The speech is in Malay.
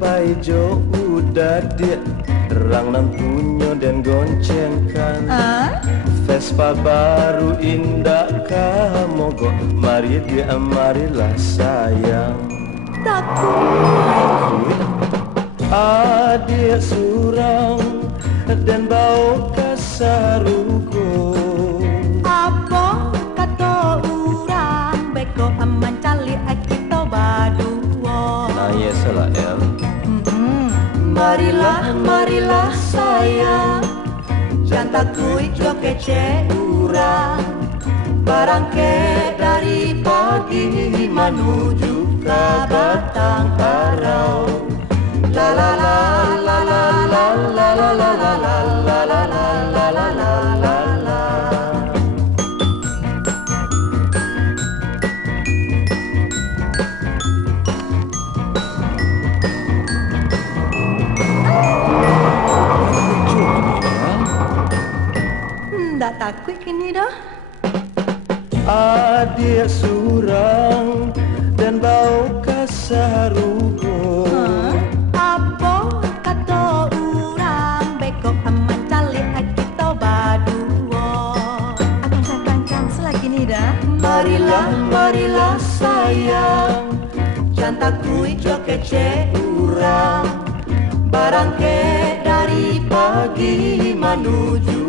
pai jo udah dia rang nan punya dan goncengkan. Vespa baru indah kamogo, mari dia marilah sayang. Takut adik surang dan bau kasarugo. apa kata orang beko aman cali kita badua. Nah ya salah El. Marilah, marilah sayang, jangan takut jo kece urang. Barangke dari pagi menuju ke batang harau. La la la la la la la la la la la la la la la la la la. Nggak takut kini dah. Adik surang dan bau kasarugo. Apa kata orang beko aman cali kita badua. Akan saya kancang selagi ni dah. Marilah, marilah sayang, jangan takut jo kece urang. Barangke dari pagi menuju